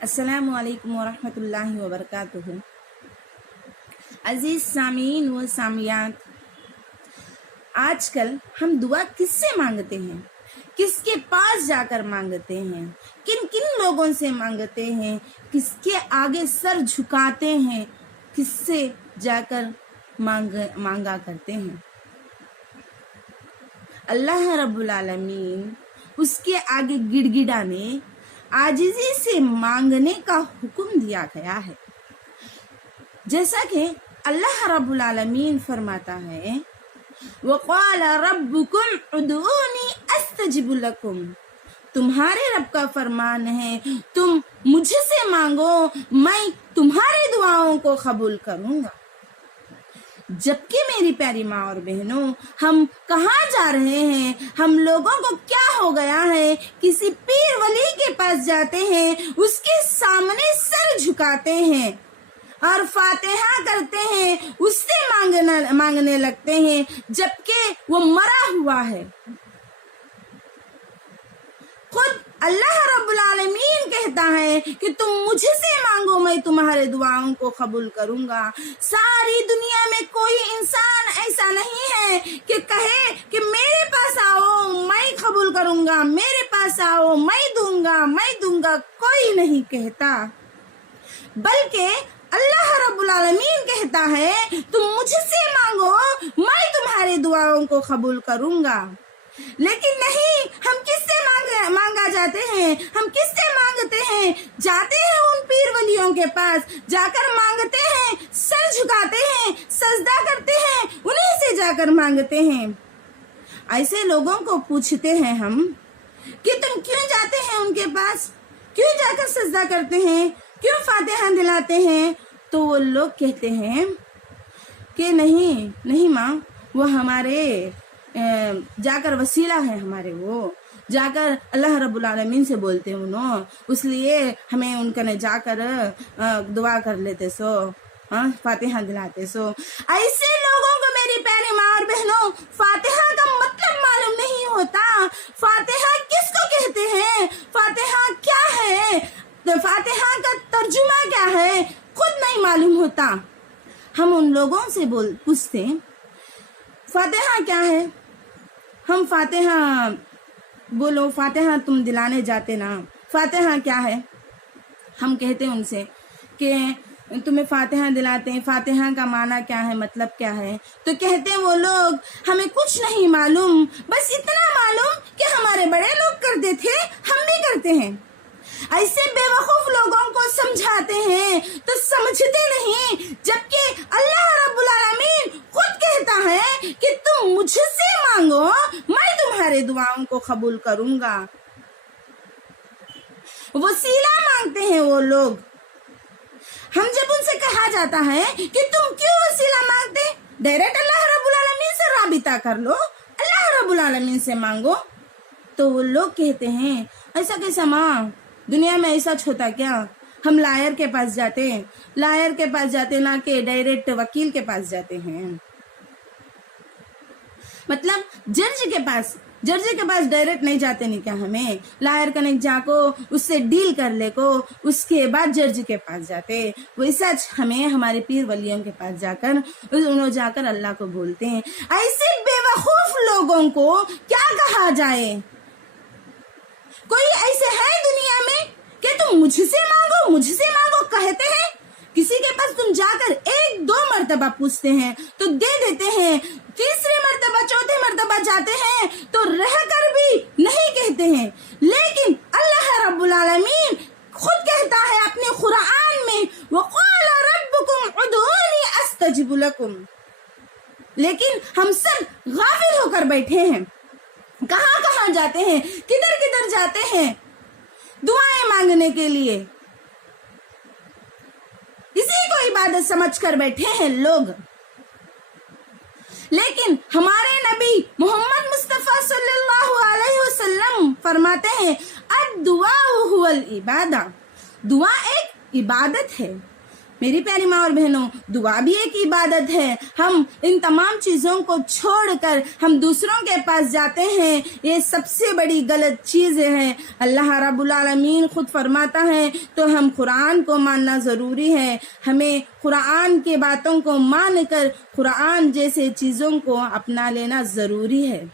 अस्सलाम वालेकुम वरहमतुल्लाहि वबरकातुहू। अजीज सामीन व सामियात, आजकल हम दुआ किससे मांगते हैं, किसके पास जाकर मांगते हैं, किन किन लोगों से मांगते हैं, किसके आगे सर झुकाते हैं, किससे जाकर मांगा करते हैं। अल्लाह रब्बुल आलमीन उसके आगे गिड़गिड़ाने, आजिज़ी से मांगने का हुक्म दिया गया है। जैसा कि अल्लाह रब्बुल आलमीन फरमाता है, वक़ाल रब्बुकुम उदूनी अस्तजिब लकुम। तुम्हारे रब का फरमान है, तुम मुझसे मांगो, मैं तुम्हारी दुआओं को कबूल करूंगा। जबकि मेरी प्यारी माँ और बहनों, हम कहाँ जा रहे हैं? हम लोगों को क्या हो गया है? किसी पीर वली के पास जाते हैं, उसके सामने सर झुकाते हैं और फातिहा करते हैं, उससे मांगने लगते हैं, जबकि वो मरा हुआ है। खुद अल्लाह रब्बुल आलमीन कहता है कि तुम मुझसे मांगो, मैं तुम्हारे दुआओं को कबूल करूंगा। सारी दुनिया में कोई इंसान ऐसा नहीं है कि कहे कि मेरे पास आओ मैं कबूल करूंगा, मेरे पास आओ मैं दूंगा। कोई नहीं कहता, बल्कि अल्लाह रब्बुल आलमीन कहता है तुम मुझसे मांगो, मैं तुम्हारे दुआओं को कबूल करूंगा। लेकिन नहीं, हम किससे मांगा जाते हैं? हम किससे मांगते हैं? जाते हैं उन पीर वलियों के पास, जाकर मांगते हैं, सर झुकाते हैं, सजदा करते हैं, उन्हीं से जाकर मांगते हैं। ऐसे लोगों को पूछते हैं हम कि तुम क्यों जाते हैं उनके पास, क्यों जाकर सजदा करते हैं, क्यों फातिहा दिलाते हैं? तो वो लोग कहते हैं कि नहीं माँ, वो हमारे जाकर वसीला है, हमारे वो जाकर अल्लाह रब्बुल आलमीन से बोलते हैं, इसलिए हमें उनका ने जाकर दुआ कर लेते सो, फातिहा दिलाते सो। ऐसे लोगों को मेरी प्यारी माँ और बहनों, फातिहा का मतलब मालूम नहीं होता। फातिहा किसको कहते हैं? फातिहा क्या है? तो फातिहा का तर्जुमा क्या है? खुद नहीं मालूम होता। हम उन लोगों से पूछते फातिहा क्या है? हम फातिहा बोलो, फातिहा तुम दिलाने जाते ना, फातिहा क्या है? हम कहते हैं उनसे कि तुम्हें फातिहा दिलाते हैं, फातिहा का माना क्या है, मतलब क्या है? तो कहते हैं वो लोग हमें कुछ नहीं मालूम, बस इतना मालूम कि हमारे बड़े लोग करते थे, हम भी करते हैं। ऐसे बेवकूफ लोगों को समझाते हैं तो समझते नहीं, जबकि अल्लाह रब्बुल आलमीन खुद कहता है कि तुम मुझसे मांगो, मैं तुम्हारे दुआओं को कबूल करूंगा। वसीला मांगते हैं वो लोग। हम जब उनसे कहा जाता है कि तुम क्यों वसीला मांगते, डायरेक्ट अल्लाह रब्बुल आलमीन से राबिता कर लो, अल्लाह रब्बुल आलमीन से मांगो, तो वो लोग कहते हैं ऐसा कैसा माँ, दुनिया में ऐसा होता क्या? हम लायर के पास जाते ना कि डायरेक्ट वकील के पास जाते हैं, मतलब जज के पास डायरेक्ट नहीं जाते नहीं क्या? हमें लायर का नहीं जाको, उससे डील कर ले को, उसके बाद जज के पास जाते। वैसा हमें हमारे पीर वलियों के पास जाकर अल्लाह को बोलते हैं। ऐसे बेवकूफ लोगों को क्या कहा जाए? कोई ऐसे है दुनिया में कि तुम मुझसे मांगो कहते हैं? किसी के पास तुम जाकर 1-2 मर्तबा पूछते हैं तो दे देते हैं, तीसरे मर्तबा चौथे मर्तबा जाते हैं तो रह कर भी नहीं कहते हैं। लेकिन अल्लाह रब्बुल आलमीन खुद कहता है अपने कुरान में, वक़ाल रब्बुकुम उदूनी अस्तजिब लकुम। लेकिन हम सब गाफिल होकर बैठे हैं। कहाँ जाते हैं, किधर जाते हैं दुआएं मांगने के लिए? इसी को इबादत समझकर बैठे हैं लोग। लेकिन हमारे नबी मोहम्मद मुस्तफा सल्लल्लाहु अलैहि वसल्लम फरमाते हैं, अद्दुआ हुवल इबादा, दुआ एक इबादत है। میری پیاری ماں اور بہنوں، دعا بھی ایک عبادت ہے. ہم ان تمام چیزوں کو چھوڑ کر ہم دوسروں کے پاس جاتے ہیں، یہ سب سے بڑی غلط چیز ہے. اللہ رب العالمین خود فرماتا ہے تو ہم قرآن کو ماننا ضروری ہے. ہمیں قرآن کے باتوں کو مان کر قرآن جیسے چیزوں کو اپنا لینا ضروری ہے.